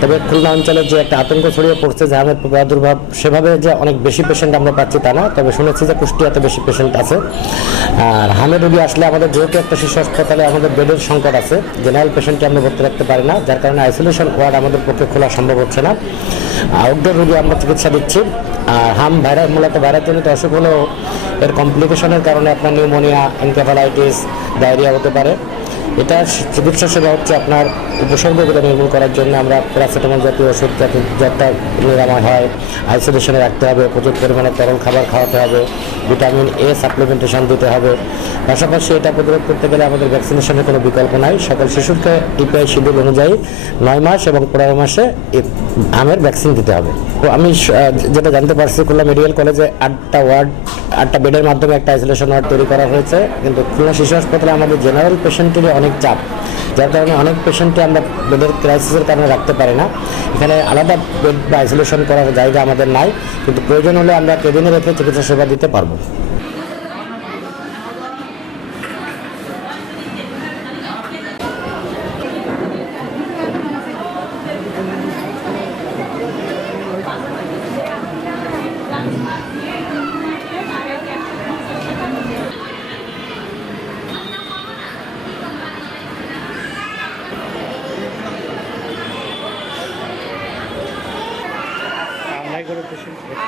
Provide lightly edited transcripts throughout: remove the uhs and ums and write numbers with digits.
তবে খুলনা অঞ্চলে যে একটা আতঙ্ক ছড়িয়ে পড়ছে যে হামের প্রাদুর্ভাব, সেভাবে যে অনেক বেশি পেশেন্ট আমরা পাচ্ছি তা না, তবে শুনেছি যে কুষ্টিয়াতে বেশি পেশেন্ট আছে। আর হামের রোগী আসলে আমাদের যেহেতু একটা শিশু হাসপাতালে আমাদের বেডের সংকট আছে, জেনারেল পেশেন্টকে আমরা ভর্তি রাখতে পারি না, যার কারণে আইসোলেশন ওয়ার্ড আমাদের পক্ষে খোলা সম্ভব হচ্ছে না। আউটডোর রোগী আমরা চিকিৎসা দিচ্ছি। আর হাম ভাইরাস মূলত ভাইরাসজনিত অসুখ হলেও এর কমপ্লিকেশনের কারণে আপনার নিউমোনিয়া, এনকেফালাইটিস, ডায়রিয়া হতে পারে। এটা চিকিৎসা সেবা হচ্ছে আপনার উপসর্গগুলো নির্মূল করার জন্য আমরা প্যারাসিটামল জাতীয় ওষুধ যাতে জ্বরটা নিরাময় হয়, আইসোলেশনে রাখতে হবে, প্রচুর পরিমাণে তরল খাবার খাওয়াতে হবে, ভিটামিন এ সাপ্লিমেন্টেশন দিতে হবে। পাশাপাশি এটা প্রতিরোধ করতে গেলে আমাদের ভ্যাকসিনেশনের কোনো বিকল্প নাই। সকল শিশুকে টিপিআই শিডিউল অনুযায়ী 9 মাস এবং 15 মাসে আমের ভ্যাকসিন দিতে হবে। তো আমি যেটা জানতে পারছি, খুলনা মেডিকেল কলেজে 8টা বেডের মাধ্যমে একটা আইসোলেশন ওয়ার্ড তৈরি করা হয়েছে, কিন্তু খুলনা শিশু হাসপাতালে আমাদের জেনারেল পেশেন্টেরই অনেক চাপ, যার কারণে অনেক পেশেন্টকে আমরা বেডের ক্রাইসিসের কারণে রাখতে পারি না। এখানে আলাদা বেড বা আইসোলেশন করার জায়গা আমাদের নাই, কিন্তু প্রয়োজন হলে আমরা কেবিনে রেখে চিকিৎসা সেবা দিতে পারবো।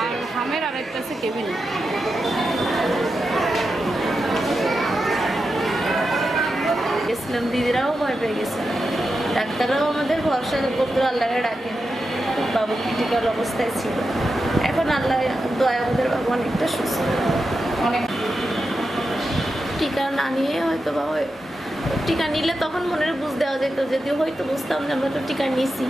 আর হামের আরেকটা আছে কেবিন। গেছিলাম, দিদিরাও ভয় পেয়ে গেছে, ডাক্তাররাও আমাদের ভরসা করতে আল্লাহকে ডাকেন। বাবু ক্রিটিক্যাল অবস্থায় ছিল, এখন আল্লাহ দয়া আমাদের বাবু অনেকটা সুস্থ। অনেক টিকা না নিয়ে হয়তো বা টিকা নিলে তখন মনের বুঝ দেওয়া যেত, যদি হয়তো বুঝতাম যে আমরা তো টিকা নিয়েছি।